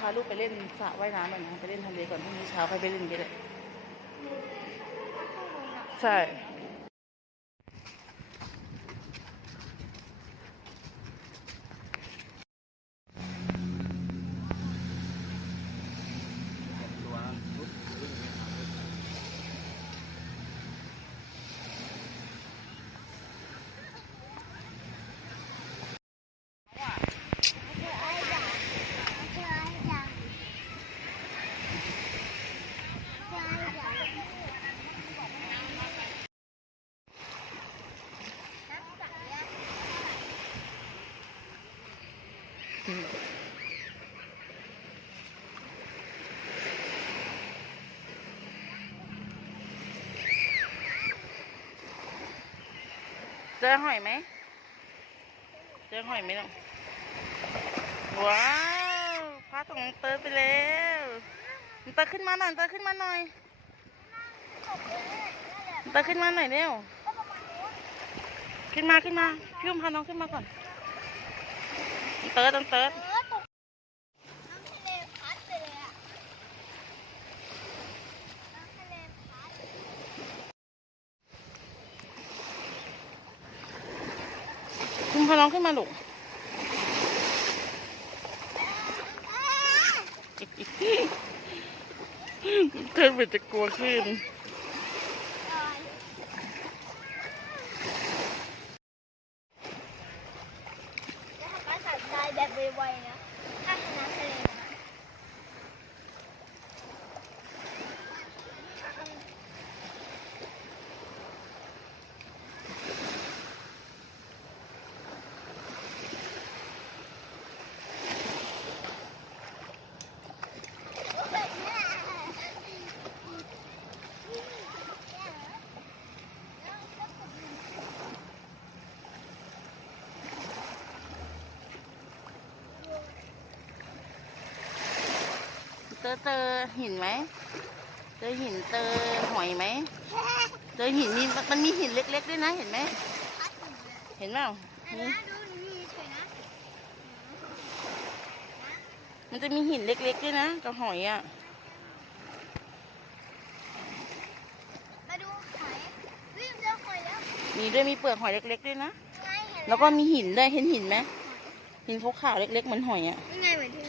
พาลูกไปเล่นสระว่ายน้ำหน่อยนะไปเล่นทะเลก่อนพรุ่งนี้เช้าไปเล่นกันเลยใช่เจอหอยไหมเจอหอยไหมน้องว้าวพาส่งเติร์ไปแล้วเติร์ขึ้นมาหน่อยเติร์ขึ้นมาหน่อยเติร์ขึ้นมาหน่อยเร็วขึ้นมาพี่อุ้มพาน้องขึ้นมาก่อนเติร์น้องเติร์คุณพาน้องขึ้นมาลูกเธอเหมือนจะกลัวขึ้นแบบไวๆนะถ้าชนะทะเลนะเจอหินไหมเจอหินเจอหอยไหมเจอหินมันมีหินเล็กๆด้วยนะเห็นไหมเห็นเปล่ามันจะมีหินเล็กๆด้วยนะกับหอยอ่ะมาดูหอยวิ่งเจอหอยแล้วมีด้วยมีเปลือกหอยเล็กๆด้วยนะแล้วก็มีหินด้วยเห็นหินไหมหินขาวๆเล็กๆเหมือนหอยอ่ะยังไงเหมือนที่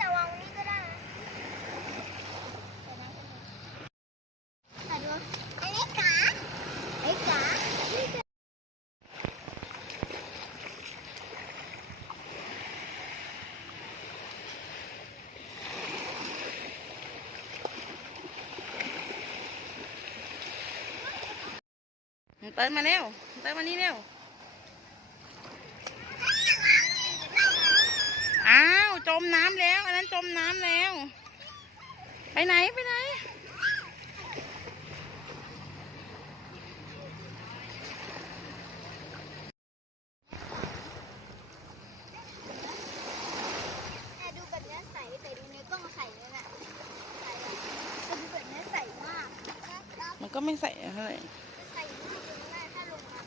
จะวางนี้ก็ได้แต่ดูไอ้เล็กจ๋าไอ้จ๋าเติร์มาเร็วเติร์มานี่เร็วอ้าวจมน้ำแล้วอันนั้นจมน้ำแล้วไปไหนแต่ดูแบบนี้ใสแต่ดูในกล้องใสเลยแหละใสแต่ดูแบบนี้ใสมากมันก็ไม่ใส่เท่าไหร่ใสมากเลยนะถ้าลงมา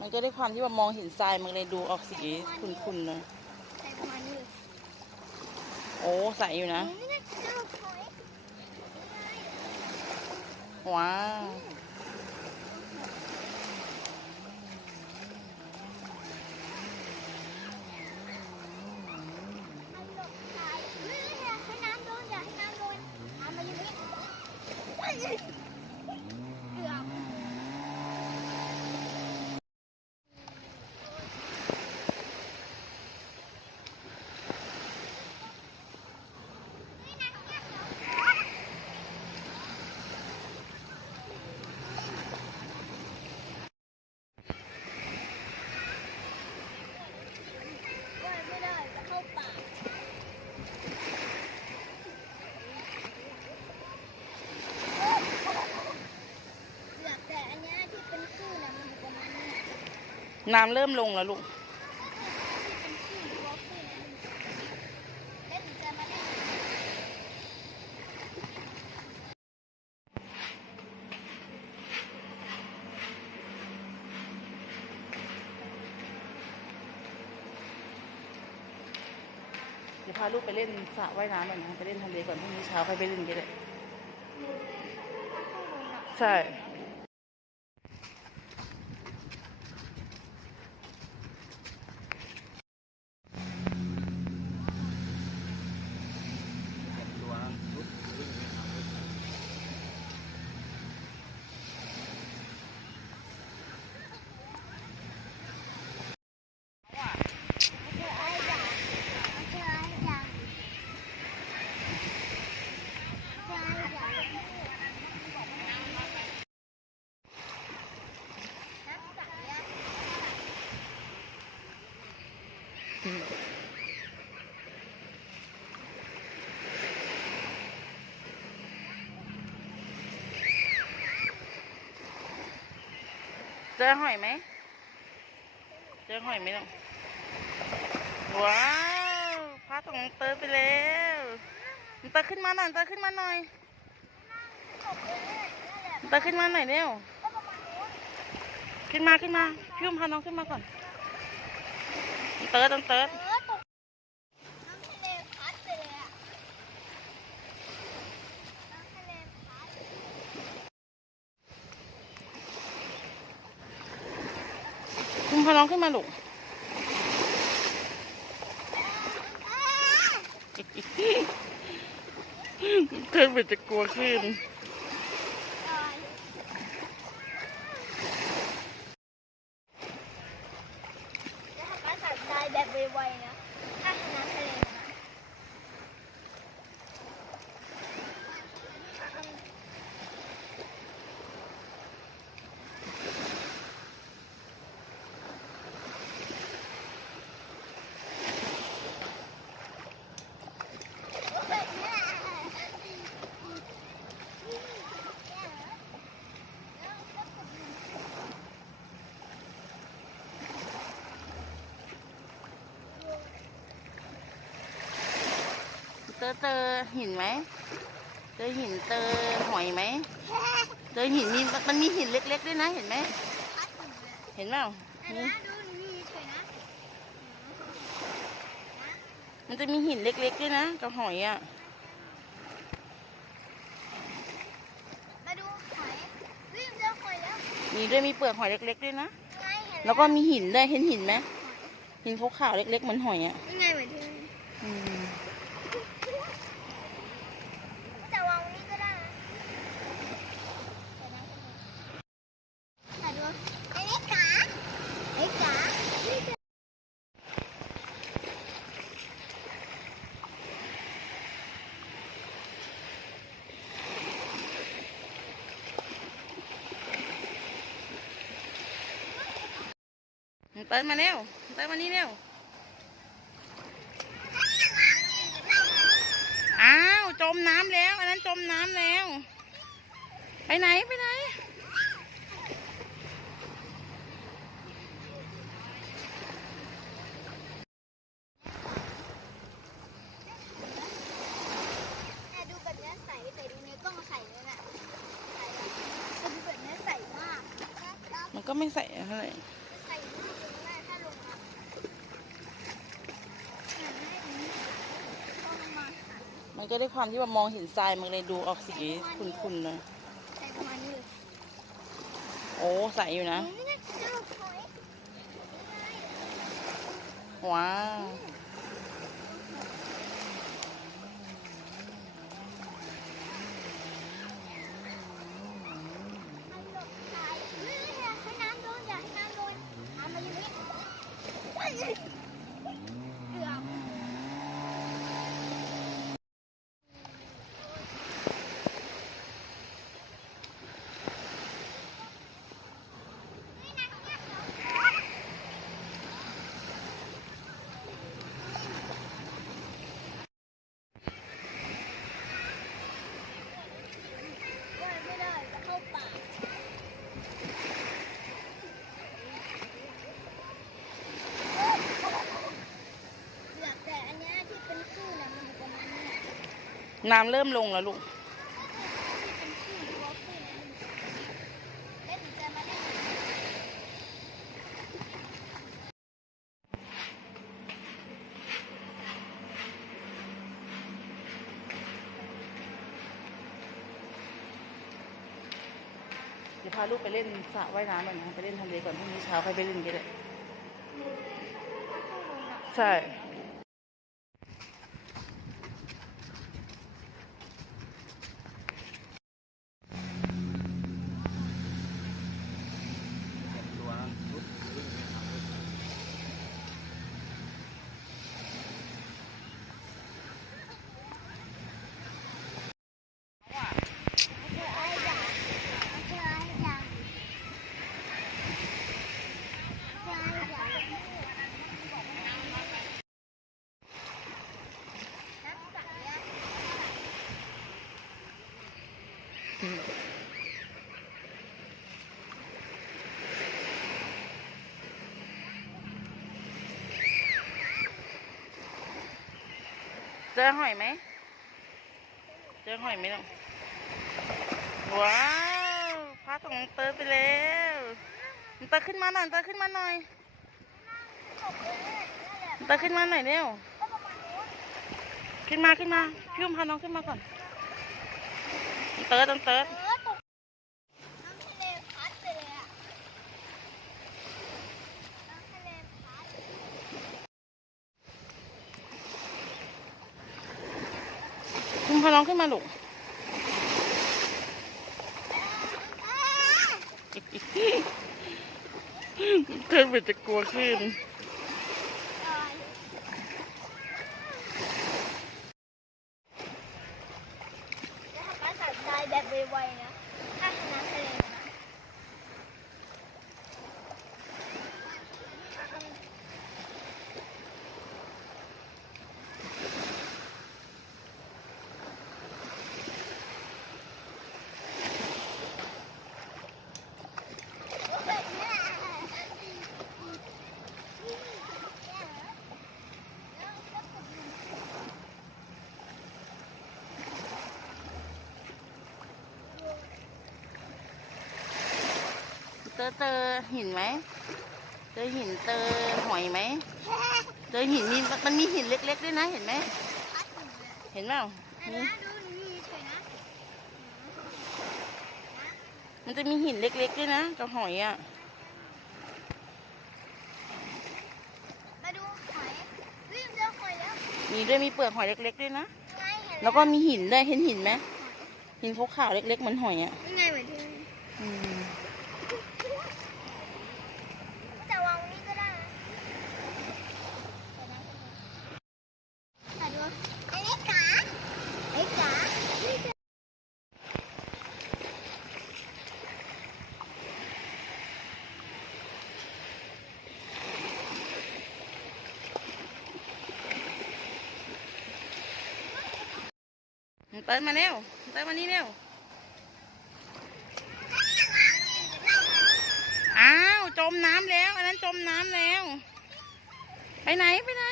มันก็ได้ความที่ว่ามองเห็นทรายมันเลยดูออกสีขุ่นๆเลยใสประมาณนี้เลยโอ้ใสอยู่นะว้าวไม่ได้เข้าป่าแต่อันนี้ที่เป็นคลื่นมันอยู่ประมาณนี้น้ำเริ่มลงแล้วลูก ดี๋ยวพาลูกไปเล่นสระว่ายน้ำหน่อยนะไปเล่นทะเลก่อนพรุ่งนี้เช้าค่อยไปเล่นกันเลยใช่เจอหอยไหมเจอหอยไหมน้องว้าวพาของเติร์ไปแล้วเติร์ขึ้นมาหน่อยเติร์ขึ้นมาหน่อยเติร์ขึ้นมาหน่อยเร็วขึ้นมาพี่อุ้มพาน้องขึ้นมาก่อนเติร์ต้องเติร์ น้ำทะเลพัดไปเลยอะน้ำทะเลพัด คุณพาน้องขึ้นมาลูกเธอเหมือนจะกลัวขึ้นแล้วทำการสัตว์ตายแบบไวๆนะถ้าน้ำทะเลนะเจอหินไหมเจอหินเจอหอยไหมเจอหินมันมีหินเล็กๆด้วยนะเห็นไหม พัดอยู่นะ เห็นเปล่า อัน นี่ นั้นดูนี่เฉยนะ มันจะมีหินเล็กๆด้วยนะกับหอยอ่ะ มาดูหอยวิ่งเจอหอยแล้ว มีด้วยมีเปลือกหอยเล็กๆด้วยนะ ไงเห็น แล้วก็มีหินด้วยเห็นหินไหมหินขาวๆเล็กๆเหมือนหอยอ่ะ ยังไงเหมือนที่ อืม แต่วางนี้ก็ได้นะแต่ดูไอ้เล็กจ๋าไอ้จ๋า เติร์นมาเร็วเติร์นมานี่เร็วอ้าวจมน้ำแล้วอันนั้นจมน้ำแล้วไปไหนไปไหนแต่ดูแบบนี้ใสแต่ดูในกล้องใสเลยน่ะใสอะแต่ดูแบบนี้ใสมาก มันก็ไม่ใส่เท่าไหร่ ใสมากเลยนะถ้าลงอ่ะหันให้ดูต้องลงมาหัน มันก็ได้ความที่ว่ามองเห็นทรายมันเลยดูออกสีขุ่นๆเลย ใส่ประมาณนี้เลย โอ้ใสอยู่นะ นี่นะเจ้าหอย ว้าวมันหลบใส่อย่าให้น้ำโดนอย่าให้น้ำโดนน้ำมาอยู่นี่เกือบ ไม่ได้จะเข้าป่าเกือบแต่อันเนี้ยที่เป็นคลื่นอะมันอยู่ประมาณนี้แหละที่ น้ำเริ่มลงแล้วลูก เป็นคลื่นตัวคลื่นอะมันเล่นจะมาเล่น จะพาลูกไปเล่นสระว่ายน้ำก่อนนะไปเล่นทะเลก่อนพรุ่งนี้เช้าค่อยไปเล่นกันเลยใช่เจอหอยไหมเจอหอยไหมน้องว้าวพาของเติร์ดไปแล้วเติร์ดขึ้นมาหน่อยเติร์ดขึ้นมาหน่อยเติร์ดขึ้นมาหน่อยเร็วขึ้นมาพี่อุ้มพาน้องขึ้นมาก่อนเติร์ดต้องเติร์ด น้ำทะเลพัดไปเลยอะน้ำทะเลพัด คุณพาน้องขึ้นมาลูกเธอเป็นจะกลัวขึ้นแล้วทำให้สัตว์ตายแบบไวๆนะ ถ้าชนะทะเลนะเจอหินไหมเจอหินเจอหอยไหมเจอหินมันมีหินเล็กๆด้วยนะเห็นไหม พัดอยู่เลย เห็นเปล่า แต่ นี่ นะดูนี่เฉยนะ มันจะมีหินเล็กๆด้วยนะกับหอยอ่ะ มาดูหอยวิ่งเจอหอยแล้ว มีด้วยมีเปลือกหอยเล็กๆด้วยนะ ไงเห็น แล้วก็มีหินด้วยเห็นหินไหมหินขาวๆเล็กๆเหมือนหอยอ่ะ นี่ไงเหมือนที่ อืม จะวางตรงนี้ก็ได้นะแต่ดูไอ้เล็กกาไอ้กา เติร์ดมาเร็วเติร์ดมานี่เร็วอ้าวจมน้ำแล้วอันนั้นจมน้ำแล้วไปไหนไปไหน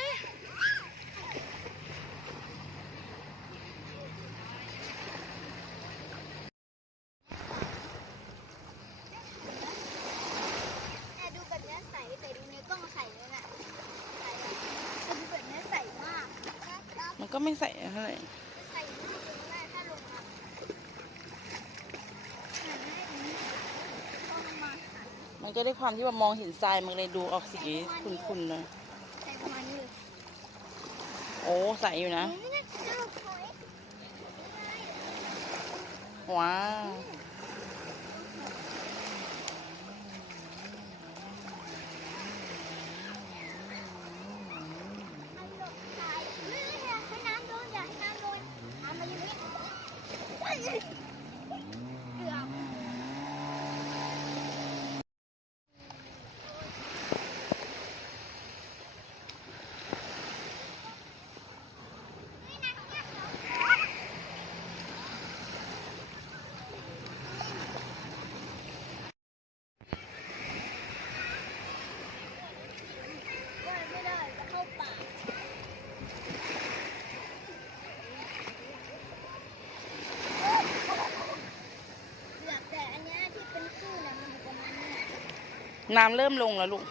แต่ดูแบบนี้ใสแต่ดูในกล้องใสเลยน่ะใสอะแต่ดูแบบนี้ใสมาก มันก็ไม่ใส่เท่าไหร่ ใสมากเลยนะถ้าลงมาหันให้อย่างนี้ลงมาหัน มันก็ด้วยความที่ว่ามองเห็นทรายมันเลยดูออกสีขุ่นๆหน่อย ใส่ประมาณนี้เลย โอ้ใสอยู่นะ นี่ไงจะลงหอย ว้าวไม่ได้จะเข้าป่าแต่อันนี้ที่เป็นคลื่นมันอยู่ประมาณนี้ น้ำเริ่มลงแล้วลูก